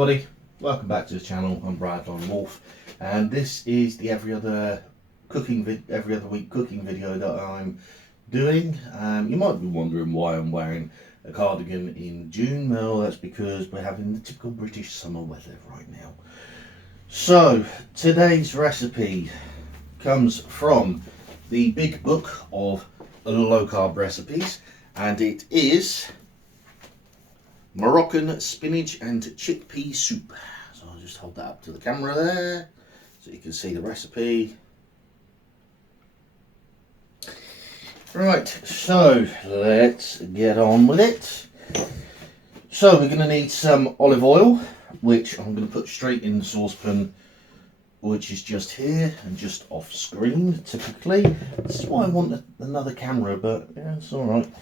everybody, welcome back to the channel. I'm Bradlon Wolf, and this is the every other week cooking video that I'm doing. You might be wondering why I'm wearing a cardigan in June. Well, that's because we're having the typical British summer weather right now. So today's recipe comes from the big book of low carb recipes, and it is Moroccan spinach and chickpea soup. So I'll just hold that up to the camera there so you can see the recipe. Right, so let's get on with it. So we're going to need some olive oil, which I'm going to put straight in the saucepan, which is just here and just off screen typically. This is why I want another camera, but yeah, it's alright.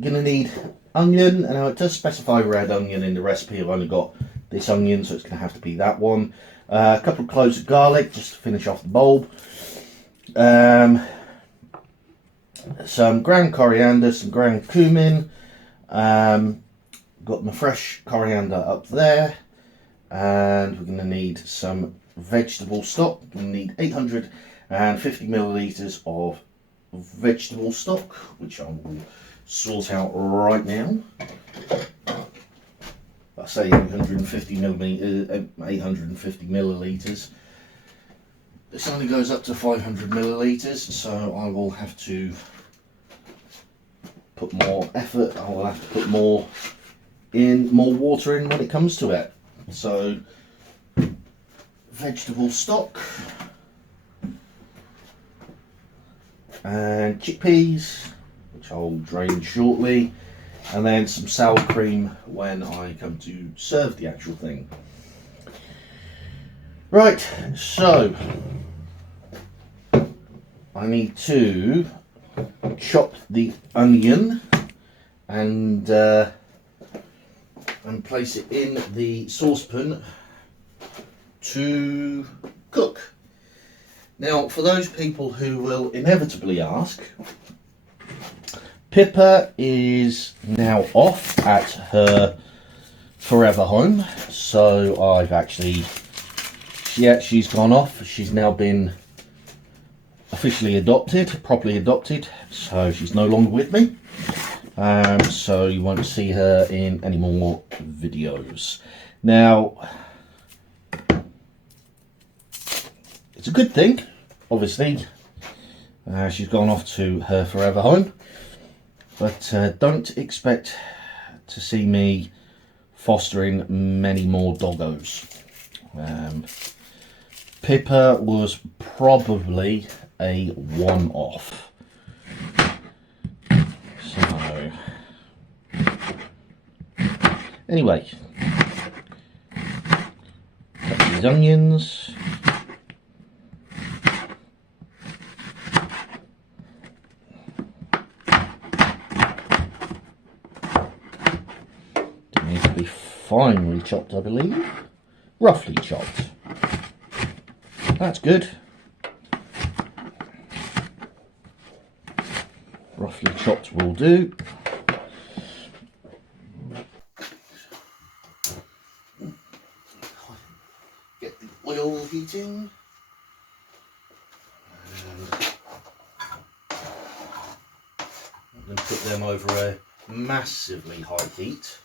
Going to need onion, and it does specify red onion in the recipe. I've only got this onion, so it's going to have to be that one. A couple of cloves of garlic just to finish off the bulb. Some ground coriander, some ground cumin. Got my fresh coriander up there, and we're going to need some vegetable stock. We're going to need 850 millilitres of vegetable stock, which I will sort out right now. I say 850 millilitres. This only goes up to 500 millilitres, so I will have to put more effort. I will have to put more water in when it comes to it. So vegetable stock and chickpeas, which I'll drain shortly, and then some sour cream when I come to serve the actual thing. Right, so I need to chop the onion and place it in the saucepan to cook. Now, for those people who will inevitably ask, Pippa is now off at her forever home, so I've actually, she's gone off. She's now been officially adopted, properly adopted, so she's no longer with me. So you won't see her in any more videos. Now, it's a good thing, obviously. She's gone off to her forever home. But don't expect to see me fostering many more doggos. Pippa was probably a one-off. So, anyway, cut these onions. Finely chopped, I believe. Roughly chopped. That's good. Roughly chopped will do. Get the oil heating. I'm going to put them over a massively high heat.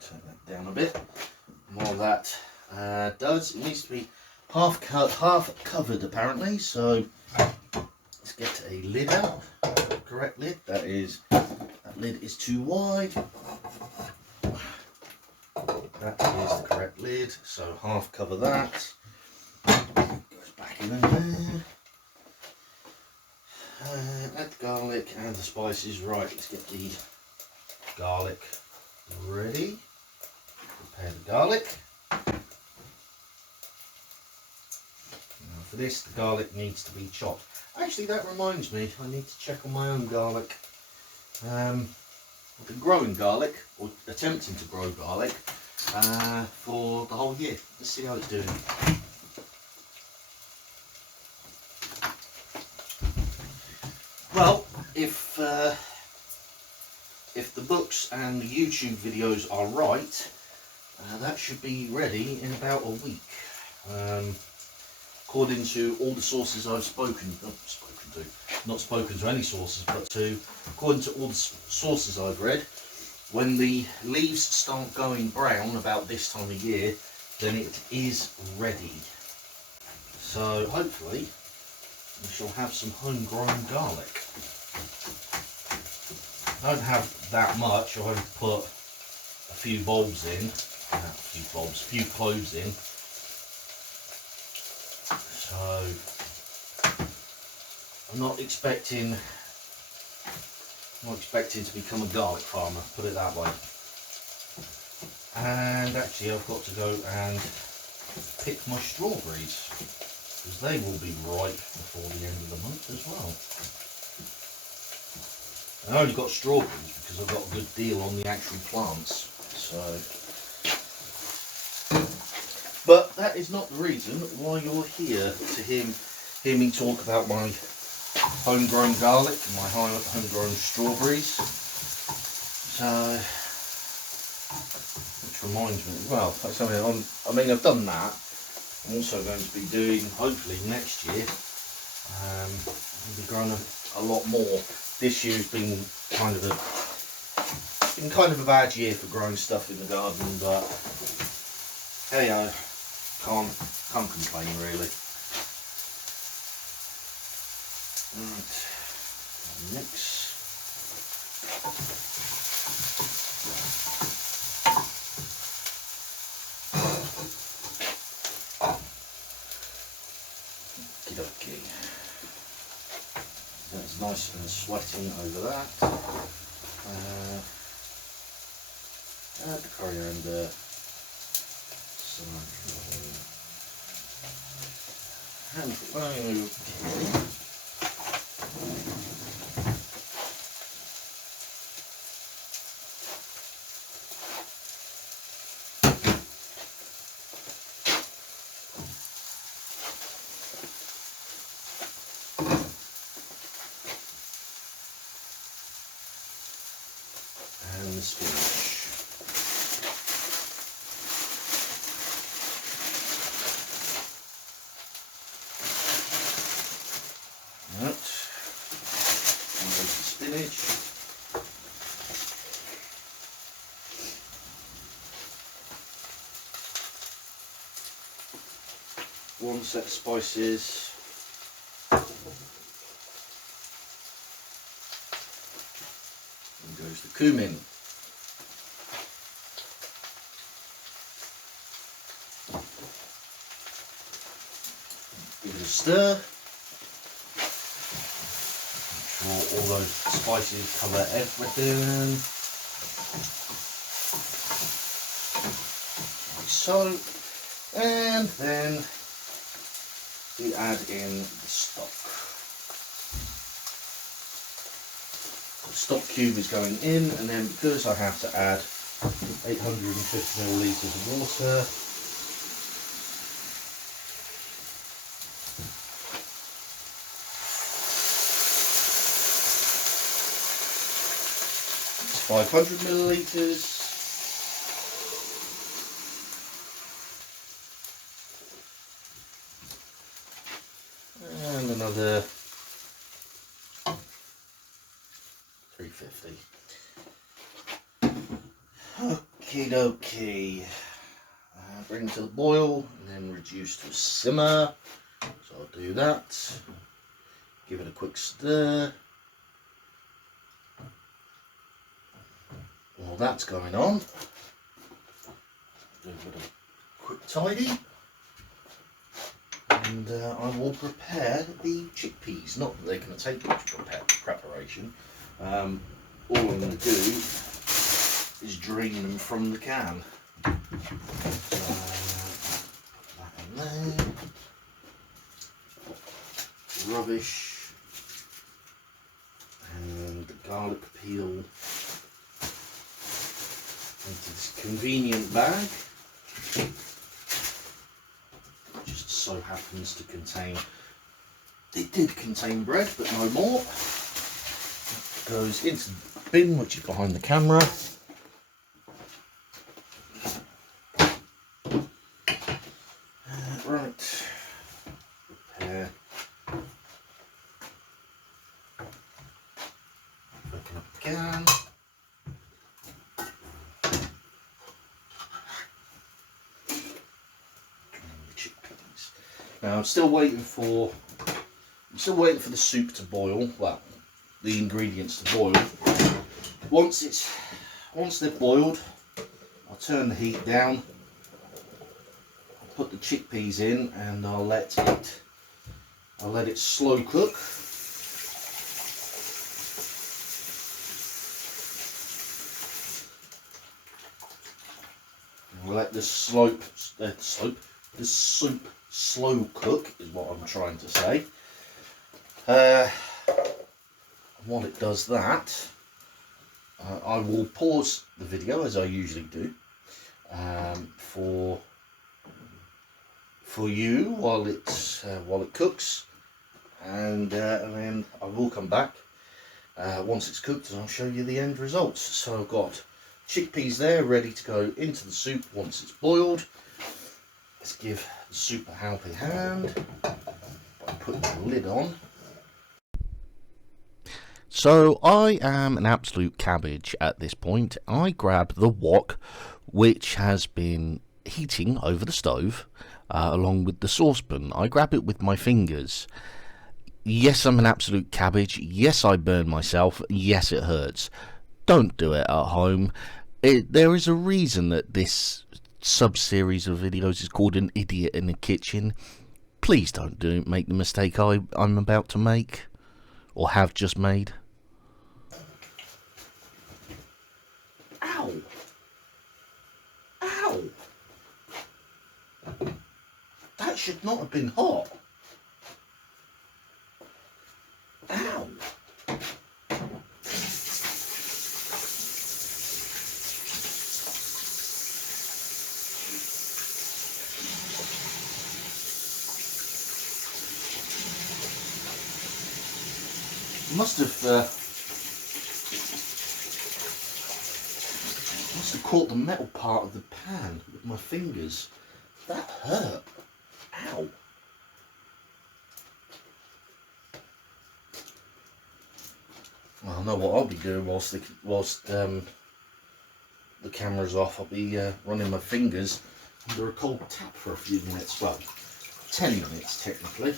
Turn that down a bit. More of that it needs to be half covered apparently, so let's get a lid out. Correct lid. That lid is too wide. That is the correct lid, so half cover that. Goes back in there. Add the garlic and the spices. Right, let's get the garlic ready. Prepare the garlic. Now for this, the garlic needs to be chopped. Actually, that reminds me, I need to check on my own garlic. I've been growing garlic, or attempting to grow garlic, for the whole year. Let's see how it's doing. Well, if the books and the YouTube videos are right, that should be ready in about a week. According to all the sources I've not spoken to any sources, but according to all the sources I've read, when the leaves start going brown about this time of year, then it is ready. So hopefully we shall have some homegrown garlic. I don't have that much. I've put a few bulbs in, a few cloves in. So I'm not expecting to become a garlic farmer, put it that way. And actually I've got to go and pick my strawberries, because they will be ripe before the end of the month as well. I only got strawberries because I've got a good deal on the actual plants. So, but that is not the reason why you're here to hear me talk about my homegrown garlic and my homegrown strawberries. So, which reminds me, well, that's something I've done that. I'm also going to be doing, hopefully next year, I'll be growing a lot more. This year's been kind of a bad year for growing stuff in the garden, but hey, can't complain really. Right, mix. Okay. That's nice and sweating over that. Add the coriander, cilantro, and the spinach. Right, and there's the spinach. One set of spices. And goes the cumin. Give it a stir. Make sure all those spices cover everything. Like so. And then we add in the stock. The stock cube is going in, and then because I have to add 850 millilitres of water, it's 500 millilitres. And another 350. Okie dokie. Bring to the boil and then reduce to a simmer. So I'll do that. Give it a quick stir. While that's going on, do a bit of quick tidy. And I will prepare the chickpeas. Not that they're going to take much preparation. All I'm going to do is drain them from the can. So, put that in there. Rubbish. And the garlic peel into this convenient bag. So happens to contain, it did contain bread but no more. Goes into bin, which is behind the camera. Right. Prepare. Open up the can. Chickpeas. Now I'm still waiting for the soup to boil. Well, the ingredients to boil. Once they're boiled, I'll turn the heat down. I'll put the chickpeas in, and I'll let it slow cook. I'll let the soup slow cook is what I'm trying to say. While it does that, I will pause the video as I usually do for you while it cooks, and then I will come back once it's cooked and I'll show you the end results. So I've got chickpeas there ready to go into the soup once it's boiled. Let's give the soup a helping hand by putting the lid on. So I am an absolute cabbage at this point. I grab the wok, which has been heating over the stove, along with the saucepan. I grab it with my fingers. Yes, I'm an absolute cabbage. Yes, I burn myself. Yes, it hurts. Don't do it at home. There is a reason that this sub-series of videos is called An Idiot in the Kitchen. Please don't make the mistake I'm about to make, or have just made. Ow! Ow! That should not have been hot. Ow! Must have caught the metal part of the pan with my fingers. That hurt. Ow. Well, I know what I'll be doing whilst the camera's off. I'll be running my fingers under a cold tap for a few minutes. Well, 10 minutes technically.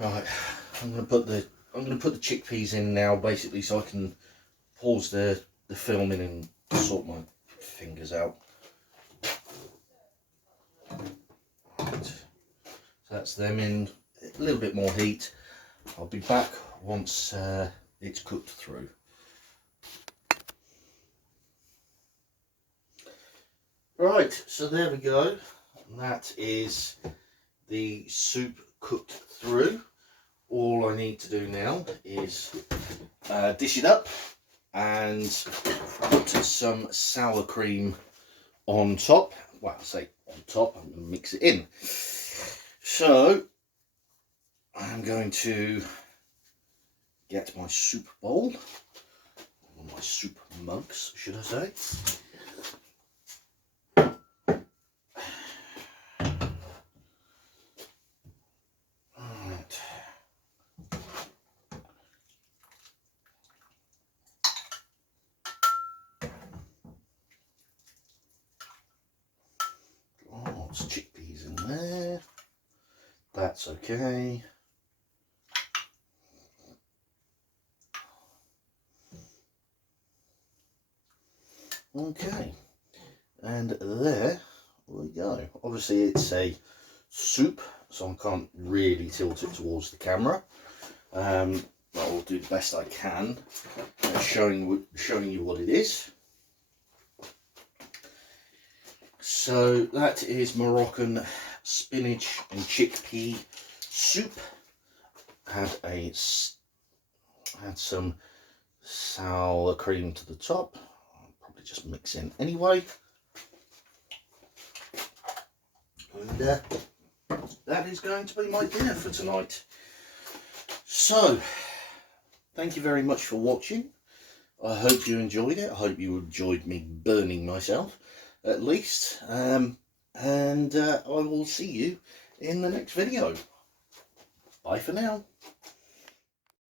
Right, I'm gonna put the chickpeas in now, basically, so I can pause the filming and sort my fingers out. Right. So that's them in a little bit more heat. I'll be back once it's cooked through. Right, so there we go. That is the soup cooked through. All I need to do now is dish it up and put some sour cream on top. Well, I say on top, I'm going to mix it in. So I'm going to get my soup bowl, or my soup mugs, should I say. Lots of chickpeas in there. That's okay. Okay, and there we go. Obviously it's a soup, so I can't really tilt it towards the camera. But I'll do the best I can at showing you what it is. So that is Moroccan spinach and chickpea soup. Had some sour cream to the top. I'll probably just mix in anyway. And that is going to be my dinner for tonight. So, thank you very much for watching. I hope you enjoyed it. I hope you enjoyed me burning myself, at least. And I will see you in the next video. Bye for now.